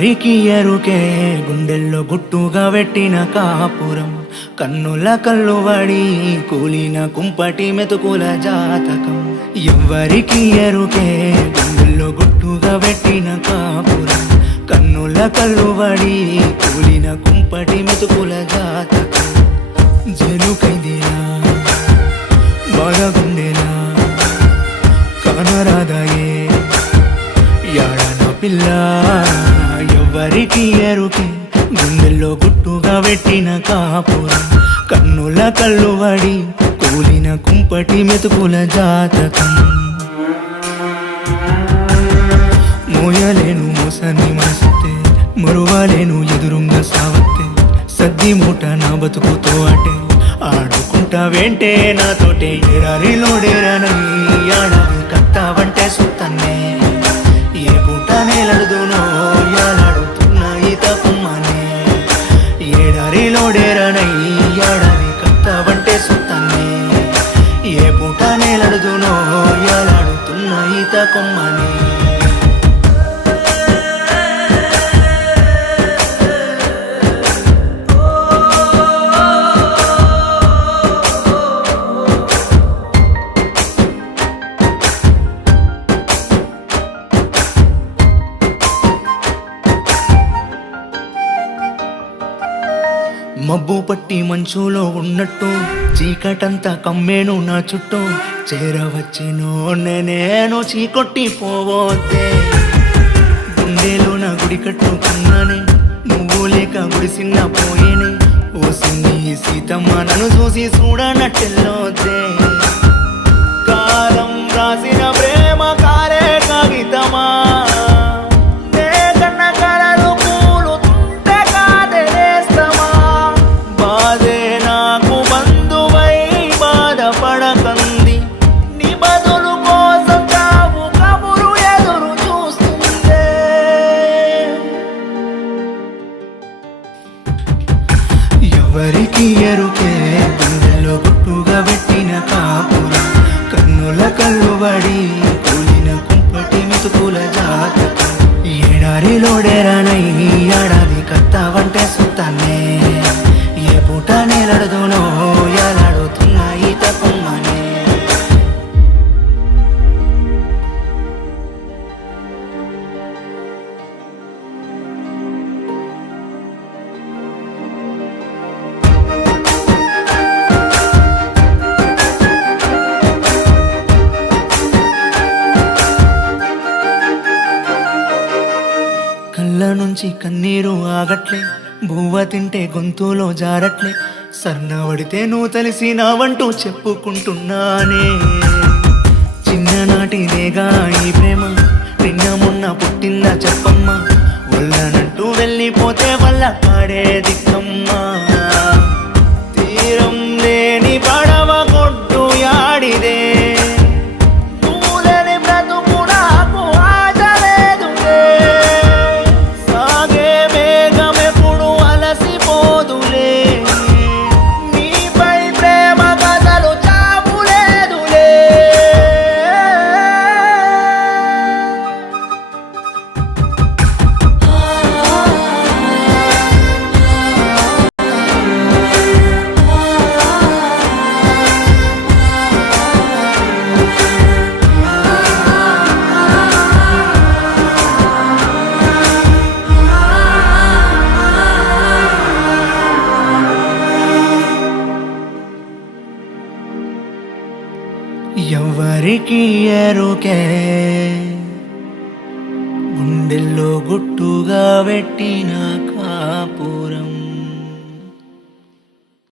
ఎవరికి ఎరుకే గుండెల్లో గుట్టుగా పెట్టిన కాపురం కన్నుల కల్లువడి కూలిన కుంపటి మెతుకుల జాతకం. ఎవరికి ఎరుకే గుండెల్లో గుట్టుగా పెట్టిన కాపురం కన్నుల కల్లువడి కూలిన కుంపటి మెతుకుల జాతకం. జనుకైదినా బాధగుండేనా కానరాదాయే యాడన పిల్ల. ఎవరికి ఎరుకే గుండెల్లో గుట్టుగా పెట్టిన కాపురం కన్నుల కల్లువడి కూలిన కుంపటి మెతుకుల జాతకం. మోయలేను మోసాన్ని మనసితే మరువలేను ఎదురుంగా సావత్తే సద్ది మూట నా బతుకుతో అటే ఆడుకుంటా వెంటే నాతోటే ఎడారిలోడేరనని ఆడది కత్తావంటే సుత్తన్నే ఏ పూట నేలడుదునో యాలాడుతున్న ఈత కుమ్మనే. ఎడారిలోడేరనై ఆడది కత్తావంటే సుత్తన్నే ఏ పూట నేలడుదునో యాలాడుతున్న ఈత కుమ్మనే. మబ్బు పట్టి మంచులో ఉన్నట్టు చీకటంతా కమ్మేను నా చుట్టూ చేరవచ్చినో నేను చీకొట్టి పోవద్దే. గుండెలో నా గుడి కట్టుకున్నానే నువ్వు లేక గుడిసిన్న పోయేనే. ఓ సిన్ని సీతమ్మ నన్ను చూసి చూడనట్టెళ్ళొద్దే. కాలం రాసిన ప్రేమ కారే కాగితమా ఎవరికి ఎరుకే గుండెల్లో గుట్టుగా పెట్టిన కాపురం కన్నుల కల్లుబడి కూలిన కుంపటి మెతుకుల జాతకం. ఎడారిలోడేరనై ఆడాది కత్తావంటే సుత్తాన్నే ఏ పూట నేలడుదునో యాలాడుతున్న ఈత కుమ్మనే. కళ్ళ నుంచి కన్నీరు ఆగట్లే బువ్వ తింటే గొంతులో జారట్లే. సర్నవడితే నువ్వు తెలిసినావంటూ చెప్పుకుంటున్నానే. చిన్ననాటిదేగా ఈ ప్రేమ నిన్న మొన్న పుట్టిందా చెప్పమ్మ. వల్లనంటూ వెళ్ళిపోతే వల్ల పాడే దిక్కమ్మా. తీరం లేని పడవ కొట్టు యాడిదే ఎవరికి ఎరుకే గుండెల్లో గుట్టుగా పెట్టిన కాపురం.